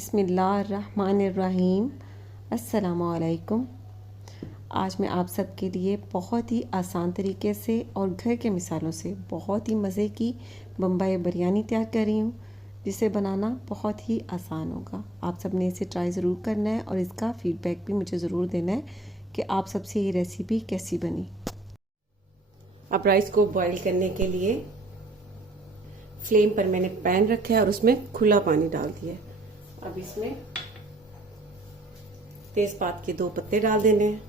बिस्मिल्लाहिर्रहमानिर्रहीम। अस्सलामुअलैकुम। आज मैं आप सबके लिए बहुत ही आसान तरीके से और घर के मिसालों से बहुत ही मज़े की बम्बई बिरयानी तैयार कर रही हूँ, जिसे बनाना बहुत ही आसान होगा। आप सब ने इसे ट्राई ज़रूर करना है और इसका फ़ीडबैक भी मुझे ज़रूर देना है कि आप सबसे ये रेसिपी कैसी बनी। अब राइस को बॉईल करने के लिए फ्लेम पर मैंने पैन रखा है और उसमें खुला पानी डाल दिया है। अब इसमें तेजपात के 2 पत्ते डाल देने हैं,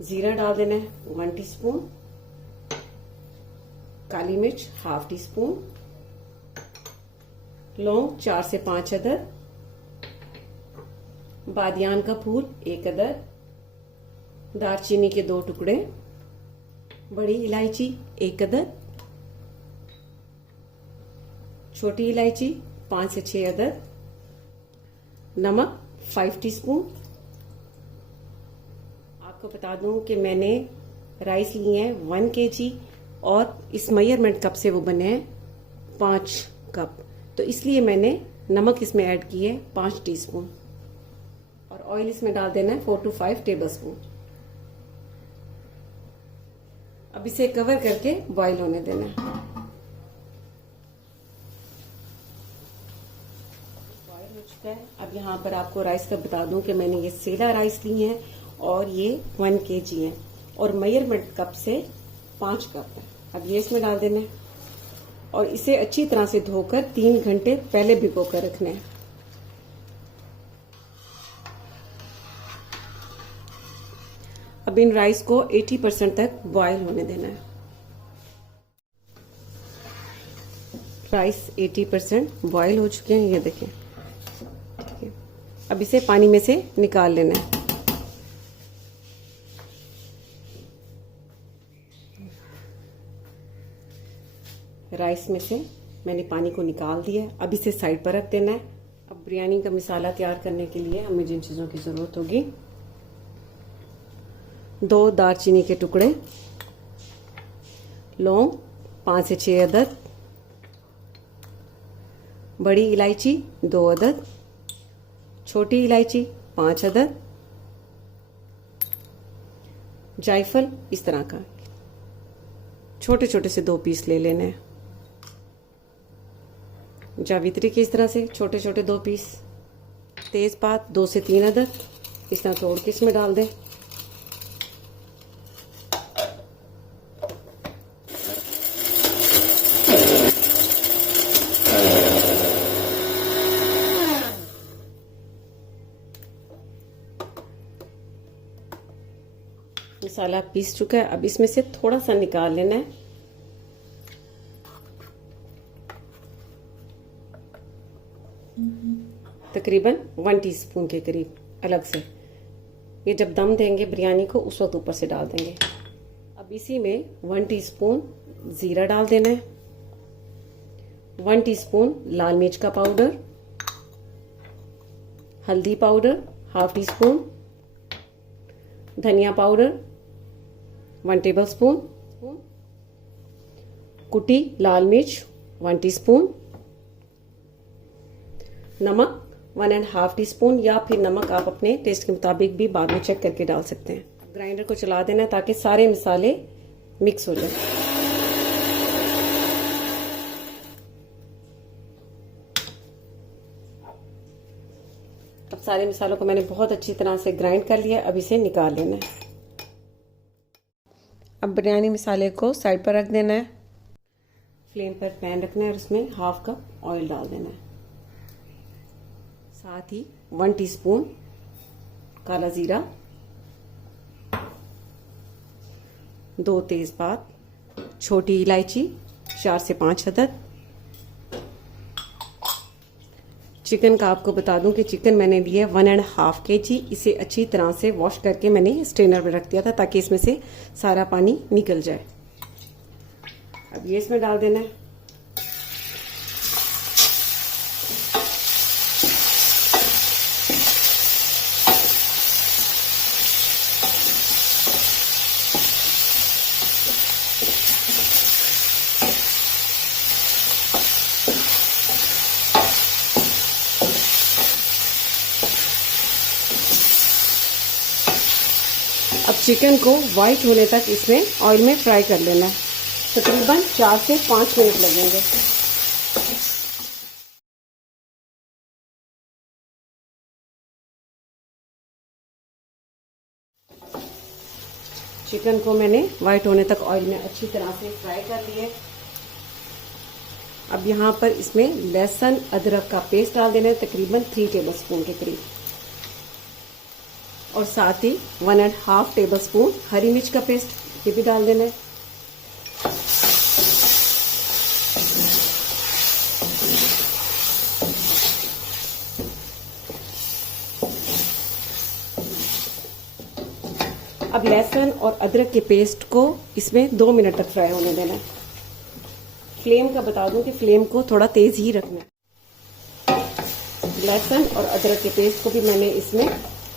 जीरा डाल देना है 1 टीस्पून, काली मिर्च 1/2 टीस्पून, लौंग 4 से 5 अदद, बादियान का फूल 1 अदद, दालचीनी के 2 टुकड़े, बड़ी इलायची 1 अदद, छोटी इलायची 5 से 6 अदद, नमक 5 टीस्पून। आपको बता दूं कि मैंने राइस लिए हैं 1 kg और इस मेजरमेंट कप से वो बने हैं 5 कप, तो इसलिए मैंने नमक इसमें ऐड किए 5 टीस्पून और ऑयल इसमें डाल देना है 4 to 5 टेबलस्पून। अब इसे कवर करके बॉईल होने देना है। अब यहाँ पर आपको राइस का बता दूं कि मैंने ये सेला राइस लिए हैं और ये 1 kg है और मेजरमेंट कप से 5 कप है। अब ये इसमें डाल देना है और इसे अच्छी तरह से धोकर 3 घंटे पहले भिगो कर रखना है। अब इन राइस को 80% तक बॉईल होने देना है। राइस 80% बॉईल हो चुके हैं, ये देखें। अब इसे पानी में से निकाल लेना है। राइस में से मैंने पानी को निकाल दिया। अब इसे साइड पर रख देना है। अब बिरयानी का मसाला तैयार करने के लिए हमें जिन चीज़ों की ज़रूरत होगी, 2 दालचीनी के टुकड़े, लौंग 5 से 6 अदद, बड़ी इलायची 2 अदद, छोटी इलायची 5 अदद, जायफल इस तरह का छोटे छोटे से 2 पीस ले लेने हैं, जावित्री के इस तरह से छोटे छोटे 2 पीस, तेजपात 2 से 3 अदद इस तरह तोड़ के इसमें डाल दें। मसाला पीस चुका है। अब इसमें से थोड़ा सा निकाल लेना है। तकरीबन 1 टीस्पून के करीब अलग से। ये जब दम देंगे बिरयानी को उस वक्त ऊपर से डाल देंगे। अब इसी में 1 टीस्पून जीरा डाल देना है, 1 टीस्पून लाल मिर्च का पाउडर, हल्दी पाउडर 1/2 टीस्पून, धनिया पाउडर 1 टेबलस्पून, कुटी लाल मिर्च 1 टीस्पून, नमक 1.5 टीस्पून, या फिर नमक आप अपने टेस्ट के मुताबिक भी बाद में चेक करके डाल सकते हैं। ग्राइंडर को चला देना है ताकि सारे मसाले मिक्स हो जाए। अब सारे मसालों को मैंने बहुत अच्छी तरह से ग्राइंड कर लिया। अब इसे निकाल लेना है। अब बिरयानी मसाले को साइड पर रख देना है। फ्लेम पर पैन रखना है और उसमें 1/2 कप ऑयल डाल देना है। साथ ही 1 टीस्पून काला जीरा, 2 तेजपात, छोटी इलायची 4 से 5 अदद। चिकन का आपको बता दूं कि चिकन मैंने लिया 1.5 kg। इसे अच्छी तरह से वॉश करके मैंने स्ट्रेनर में रख दिया था ताकि इसमें से सारा पानी निकल जाए। अब ये इसमें डाल देना है। चिकन को वाइट होने तक इसमें ऑयल में फ्राई कर लेना है। तकरीबन 4 से 5 मिनट लगेंगे। चिकन को मैंने वाइट होने तक ऑयल में अच्छी तरह से फ्राई कर लिए। अब यहाँ पर इसमें लहसुन अदरक का पेस्ट डाल देना है, तकरीबन 3 टेबलस्पून के करीब, और साथ ही 1.5 टेबलस्पून हरी मिर्च का पेस्ट ये भी डाल देना है। अब लहसुन और अदरक के पेस्ट को इसमें 2 मिनट तक फ्राई होने देना है। फ्लेम का बता दूं कि फ्लेम को थोड़ा तेज ही रखना है। लहसुन और अदरक के पेस्ट को भी मैंने इसमें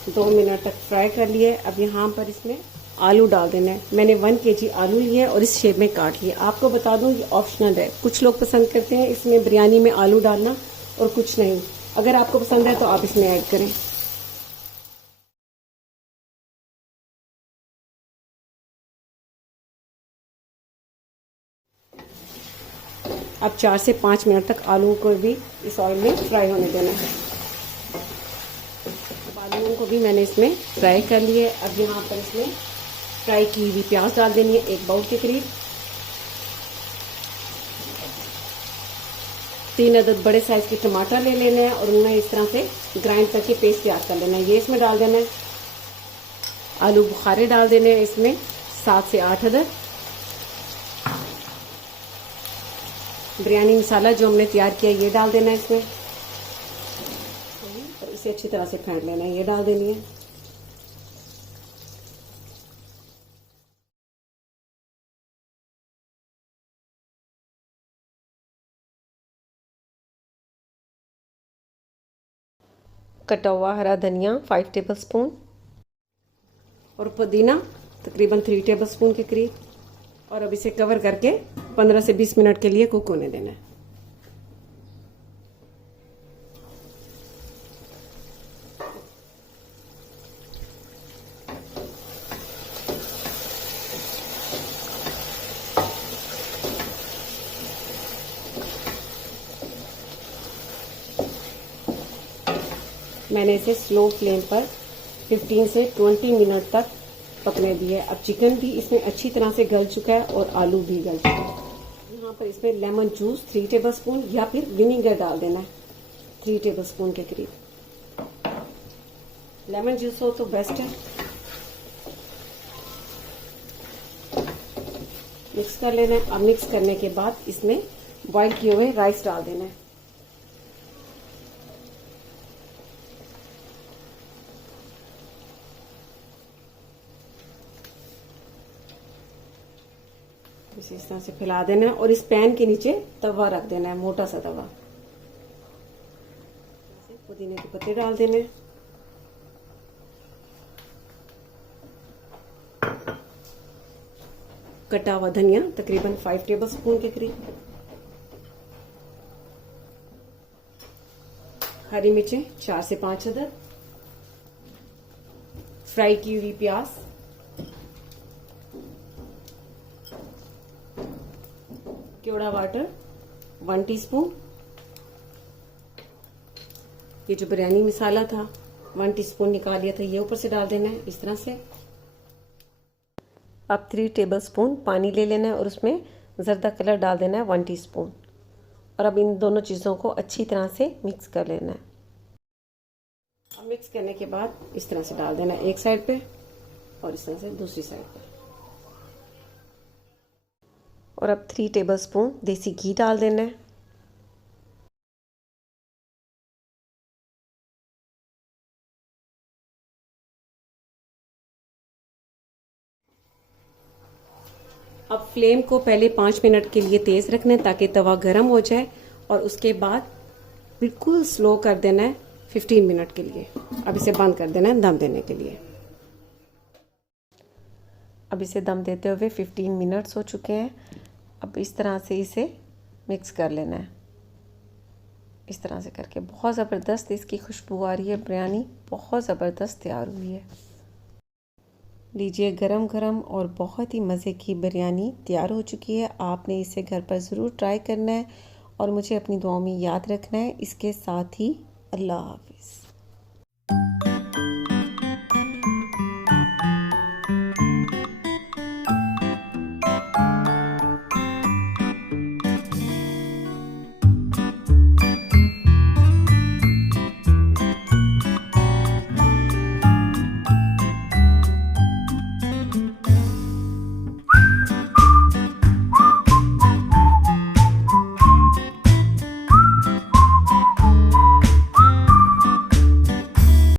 2 मिनट तक फ्राई कर लिया है। अब यहाँ पर इसमें आलू डाल देना है। मैंने 1 kg आलू लिए और इस शेप में काट लिए। आपको बता दूं ये ऑप्शनल है, कुछ लोग पसंद करते हैं इसमें बिरयानी में आलू डालना और कुछ नहीं। अगर आपको पसंद है तो आप इसमें ऐड करें। अब 4 से 5 मिनट तक आलू को भी इस ऑयल में फ्राई होने देना है। अब आलूओं को भी मैंने इसमें फ्राई कर लिए। अब यहाँ पर इसमें फ्राई की हुई प्याज डाल देनी है 1 बाउल के करीब। 3 अदद बड़े साइज के टमाटर ले लेने हैं और उन्हें इस तरह से ग्राइंड करके पेस्ट तैयार कर लेना है। ये इसमें डाल देना है। आलू बुखारे डाल देने हैं इसमें 7 से 8 अदद। बिरयानी मसाला जो हमने तैयार किया ये डाल देना है इसमें और इसे अच्छी तरह से फेंट लेना है। ये डाल देनी है। कटा हुआ हरा धनिया 5 टेबलस्पून और पुदीना तकरीबन 3 टेबलस्पून के करीब। और अब इसे कवर करके 15 से 20 मिनट के लिए कुक होने देना है। मैंने इसे स्लो फ्लेम पर 15 से 20 मिनट तक पकने दिए। अब चिकन भी इसमें अच्छी तरह से गल चुका है और आलू भी गल चुका है। यहाँ पर इसमें लेमन जूस 3 टेबलस्पून या फिर विनेगर डाल देना है 3 टेबलस्पून के करीब। लेमन जूस हो तो बेस्ट है। मिक्स कर लेना है। अब मिक्स करने के बाद इसमें बॉईल किए हुए राइस डाल देना है। इस तरह से फैला देना है और इस पैन के नीचे तवा रख देना है, मोटा सा तवा। पुदीने के पत्ते डाल देने हैं। कटा हुआ धनिया तकरीबन 5 टेबलस्पून के करीब। हरी मिर्चें 4 से 5 अदद। फ्राई की हुई प्याज, केवड़ा वाटर 1 टीस्पून। ये जो बिरयानी मसाला था 1 टीस्पून निकाल लिया था, ये ऊपर से डाल देना है इस तरह से। अब 3 टेबलस्पून पानी ले लेना है और उसमें ज़र्दा कलर डाल देना है 1 टीस्पून। और अब इन दोनों चीज़ों को अच्छी तरह से मिक्स कर लेना है। अब मिक्स करने के बाद इस तरह से डाल देना है एक साइड पे और इस तरह से दूसरी साइड पे। और अब 3 टेबलस्पून देसी घी डाल देना है। अब फ्लेम को पहले 5 मिनट के लिए तेज रखना है ताकि तवा गर्म हो जाए और उसके बाद बिल्कुल स्लो कर देना है 15 मिनट के लिए। अब इसे बंद कर देना है दम देने के लिए। अब इसे दम देते हुए 15 मिनट्स हो चुके हैं। अब इस तरह से इसे मिक्स कर लेना है। इस तरह से करके बहुत ज़बरदस्त इसकी खुशबू आ रही है। बिरयानी बहुत ज़बरदस्त तैयार हुई है। लीजिए, गरम गरम और बहुत ही मज़े की बिरयानी तैयार हो चुकी है। आपने इसे घर पर ज़रूर ट्राई करना है और मुझे अपनी दुआओं में याद रखना है। इसके साथ ही अल्लाह हाफ़िज़।